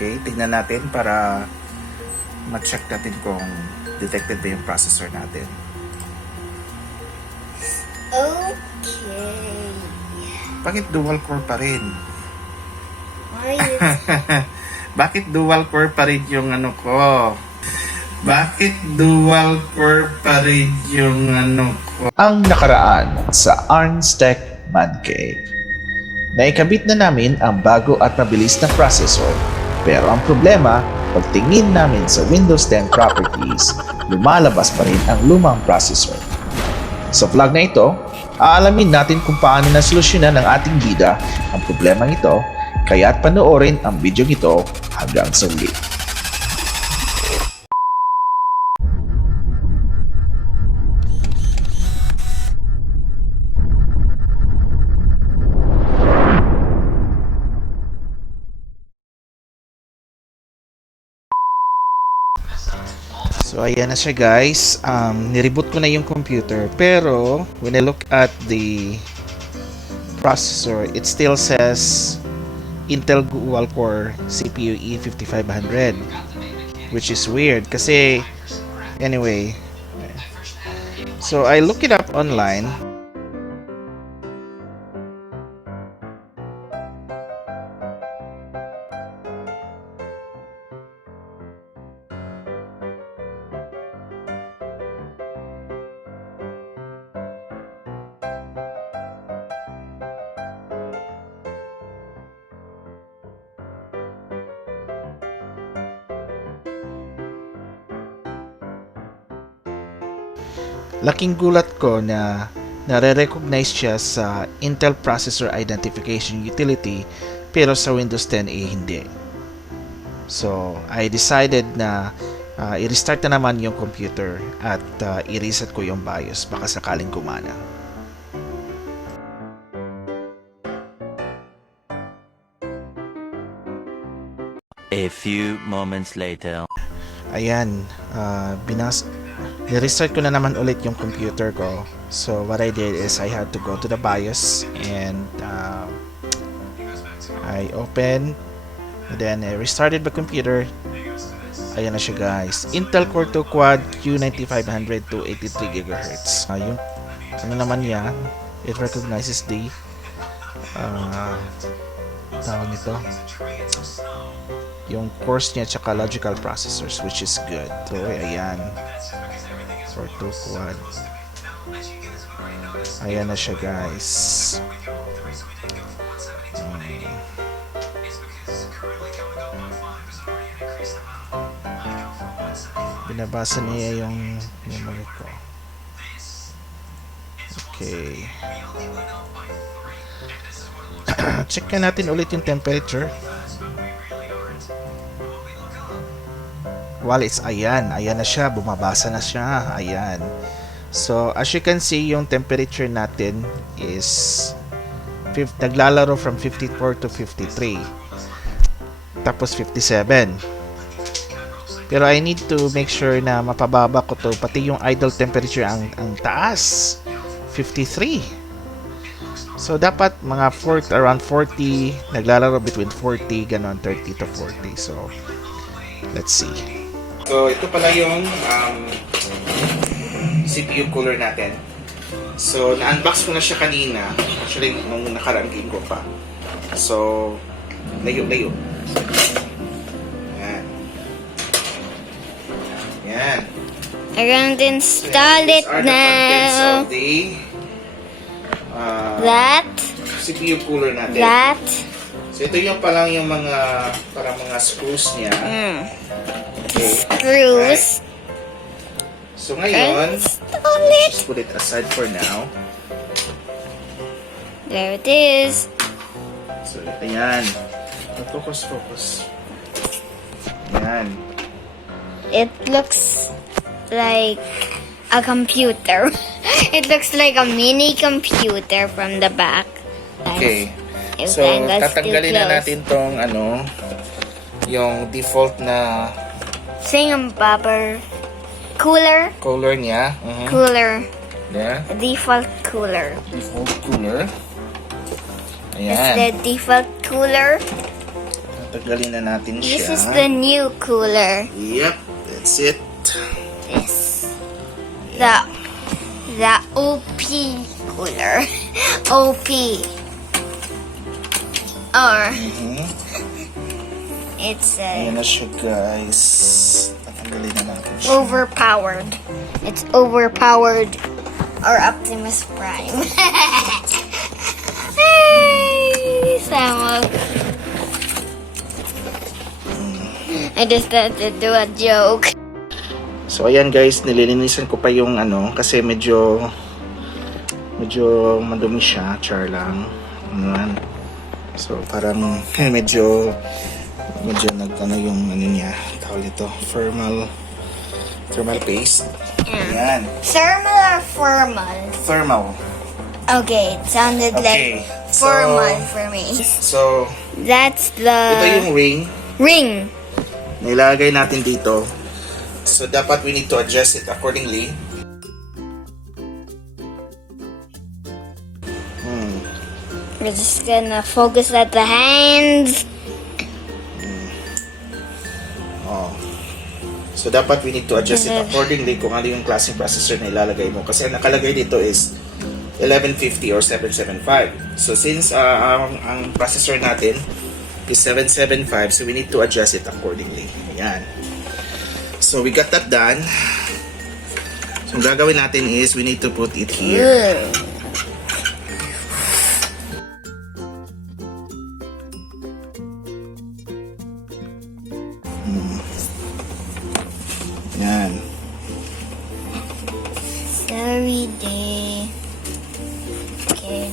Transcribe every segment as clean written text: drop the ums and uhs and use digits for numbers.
Okay, tignan natin para ma-check natin kung detected ba yung processor natin. Okay. Bakit dual core pa rin? Why is Bakit dual core pa rin yung ano ko? Bakit dual core pa rin yung ano ko? Ang nakaraan sa Arn's Tech Man Cave. Naikabit na namin ang bago at mabilis na processor. Pero ang problema, pagtingin namin sa Windows 10 properties, lumalabas pa rin ang lumang processor. Sa vlog na ito, aalamin natin kung paano nasolusyonan ng ating bida ang problemang ito, kaya't panoorin ang video ito hanggang sa huli. So ayan na siya guys, nireboot ko na yung computer, pero when I look at the processor, it still says Intel Dual Core CPU E5500, which is weird kasi anyway, so I look it up online. Laking gulat ko na nare-recognize siya sa Intel Processor Identification Utility pero sa Windows 10 hindi. So, I decided na i-restart na naman yung computer at i-reset ko yung BIOS baka sakaling gumana. A few moments later. Ayan, ni-restart ko na naman ulit yung computer ko. So what I did is I had to go to the BIOS and I opened, and then I restarted the computer. Ayan na siya guys, Intel Core 2 Quad Q9500 283 GHz. Yung ano naman niya, it recognizes the tawag nito, yung cores niya tsaka logical processors, which is good. So ayan, for 2 quad, ayan na siya guys. Binabasa niya yung memory ko. Okay. Check na natin ulit yung temperature. While it's ayan na siya, bumabasa na siya, ayan. So as you can see, yung temperature natin is naglalaro from 54 to 53, tapos 57. Pero I need to make sure na mapababa ko to, pati yung idle temperature ang taas, 53. So dapat mga around 40, naglalaro between 40, ganon, 30 to 40. So let's see. So ito pala yung CPU cooler natin. So na-unbox ko na siya kanina, actually nung nakaraang linggo pa. So layo. Yan. I'm going to install it now. Of the That. CPU cooler natin. That. So ito yung palang yung mga parang mga screws niya. Okay. Screws. Right. So ngayon, Install it. just put it aside for now. There it is. So ayan. Focus. Ayan. It looks like a computer. It looks like a mini computer from the back. Okay. If So that's too tatanggalin na close. natin tong yung default na Thingamabobber. Cooler. cooler niya. Cooler. Yeah. Default cooler. Default cooler. It's Ayan. the default cooler. Tanggalin na natin siya. This is the new cooler. Yep, that's it. This. The OP cooler. OP. Or it's Ayan na siya, guys. Tatanggalin na natin siya. overpowered. It's overpowered. Or Optimus Prime. Hey, Samuel. I just had to do a joke. So ayan guys, nililinisan ko pa yung ano kasi medyo madumi siya, char lang. Ayan. So parang medyo nagano yung ano niya, tawag ito, thermal paste. Ayan. Thermal or formal? Thermal. Okay, it sounded Okay, like so- formal for me. So, That's ito the yung ring. ring. Nilagay natin dito. So dapat we need to adjust it accordingly. We're just gonna focus at the hands. Oh. So dapat we need to adjust it accordingly kung ano yung klaseng processor na ilalagay mo. Kasi ang nakalagay dito is 1150 or 775. So since ang processor natin is 775, so we need to adjust it accordingly. Ayan. So we got that done. So ang gagawin natin is we need to put it here. Ayan. Sorry, day. Okay.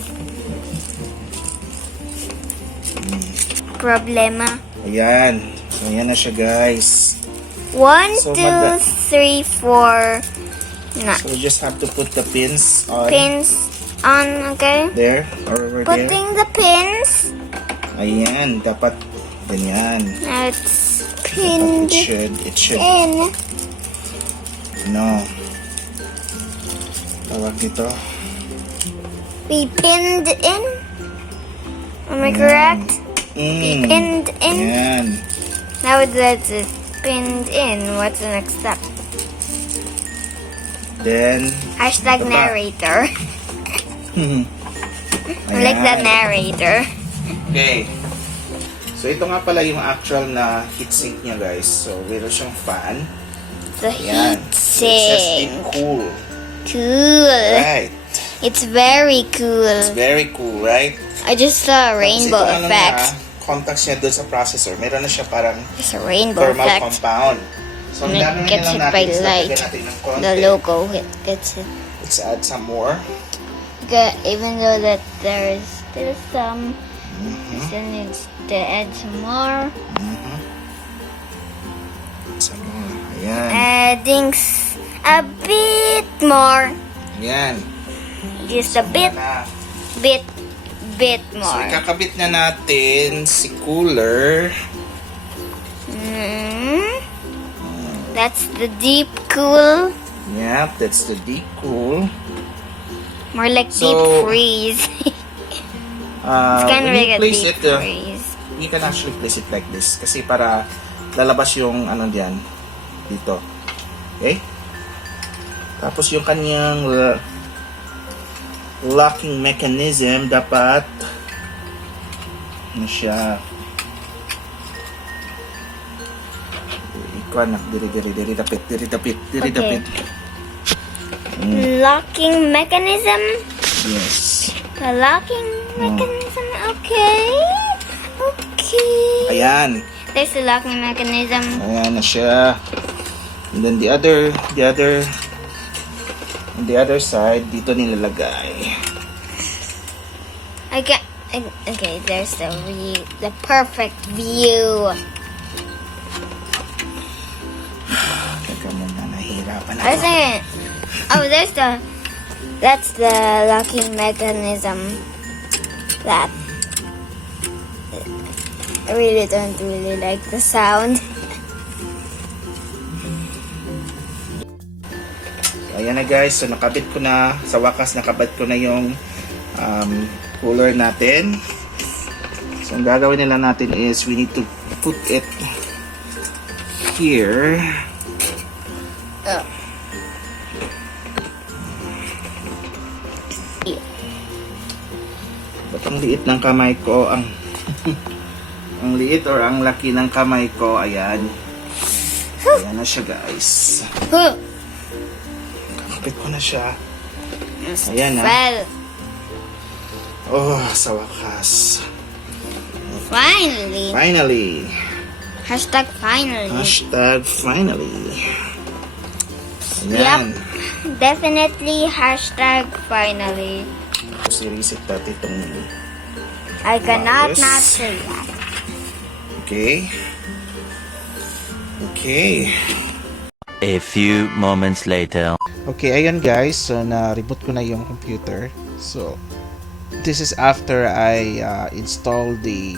Problema. Ayan. So ayan na siya, guys. 1, So, 2, 3, 4. No. So we just have to put the pins on Pins on, okay? there or over there. Putting the pins. Ayan, dapat ganyan. Now it's Dapat pinned it should, in. no. Tawag dito. Be pinned in. Am I correct? Be Mm. pinned in. Ayan. Now that's it. Pinned in. What's the next step? Then, Hashtag Ito pa. narrator. I like the ayan. narrator. Okay. So ito nga pala yung actual na heatsink niya, guys. So meron siyang fan. The Ayan. heat So, it says sink. in cool. Cool. Right. It's very It's cool. very cool, right? I just saw a rainbow Tapos itong effect. Ano niya, contacts niya doon sa processor. Meron na siya parang It's a rainbow thermal effect. compound. So, ang And it gagawin na gets lang hit natin by is light. lagyan natin ng konti. The logo hit gets it. Let's add some more. Even though that there is still some, still needs to add some more. Some more. Ayan. Adding a bit more. Ayan. Just a bit Na. more. So, ikakabit na natin si cooler. That's the deep cool. Yep, that's the deep cool. More like So, deep freeze. It's kind of when like you a place deep it, freeze. you can actually place it like this. Kasi para lalabas yung ano diyan dito. Okay? Tapos yung kanyang locking mechanism dapat ano siya ikuan diri tapit Okay. Locking mechanism. yes. The locking mechanism. Okay. Okay. Ayan. There's the locking mechanism. Ayan na siya. And then the other side, dito nilalagay. Okay, there's the perfect view. Teka muna, nahihirapan I ako. think. Oh, that's the locking mechanism. That. I really don't like the sound. Ayan na guys, so nakabit ko na, sa wakas nakabit ko na yung cooler natin. So ang gagawin nila natin is we need to put it here. Oh. Ba't ang liit ng kamay ko? Ang ang liit or ang laki ng kamay ko? Ayan. Ayan na siya, guys. Kapit ko na siya. Ayan na. Well, Oh, sa wakas. finally. Finally. Hashtag finally. Hashtag finally. Ayan. Definitely hashtag finally. Sirisip natin itong I cannot Yes. not say that. okay. Okay. A few moments later. Okay, ayun guys. So, na-reboot ko na yung computer. So, this is after I installed the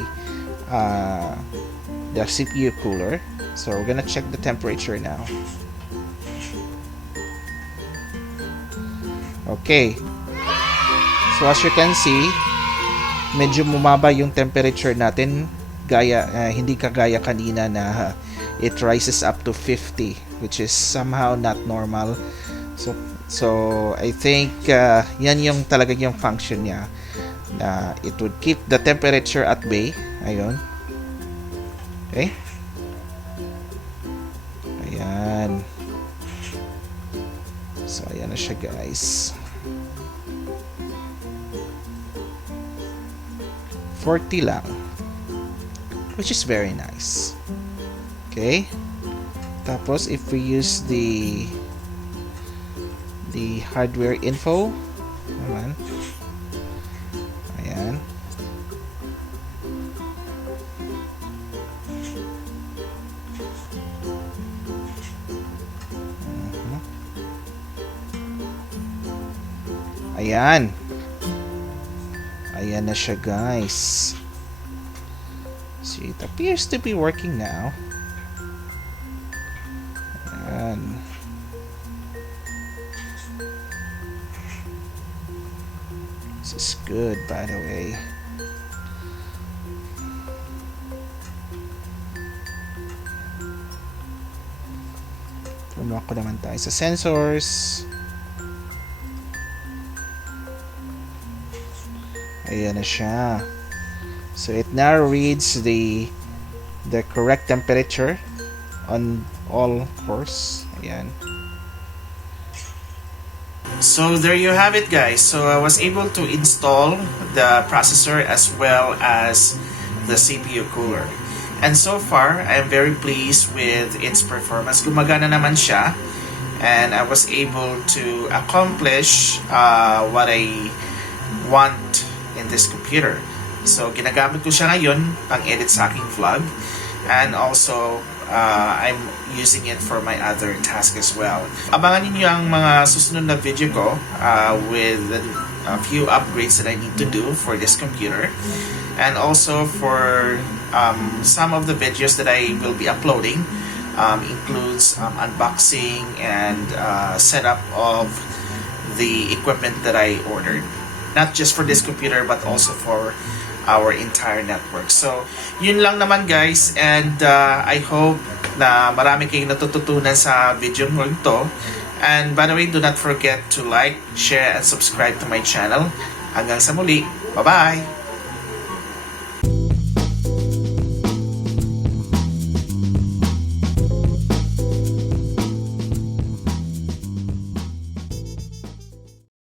CPU cooler. So, we're gonna check the temperature now. Okay. So, as you can see, medyo bumaba yung temperature natin. Hindi kagaya kanina na it rises up to 50, which is somehow not normal. So I think yan yung talaga yung function niya, na it would keep the temperature at bay. Ayun. Okay. Ayan. So ayan na siya, guys. 40 lang, which is very nice. Okay. Tapos if we use the hardware info naman, ayan, ayan, ayan na siya, guys. So it appears to be working now. Ayan. This is good, by the way. Puno ko naman tayo sa sensors. Ayan na siya. So it now reads the correct temperature on all cores. Ayan. So there you have it, guys. So I was able to install the processor as well as the CPU cooler. And so far, I'm very pleased with its performance. Gumagana naman siya. And I was able to accomplish what I want in this computer. So ginagamit ko siya ngayon pang edit sa aking vlog. And also, I'm using it for my other task as well. Abangan niyo ang mga susunod na video ko with a few upgrades that I need to do for this computer, and also for some of the videos that I will be uploading includes unboxing and setup of the equipment that I ordered, not just for this computer but also for our entire network. So, yun lang naman, guys, and I hope na marami kayong natututunan sa video mo ito. And by the way, do not forget to like, share, and subscribe to my channel. Hanggang sa muli. Bye-bye!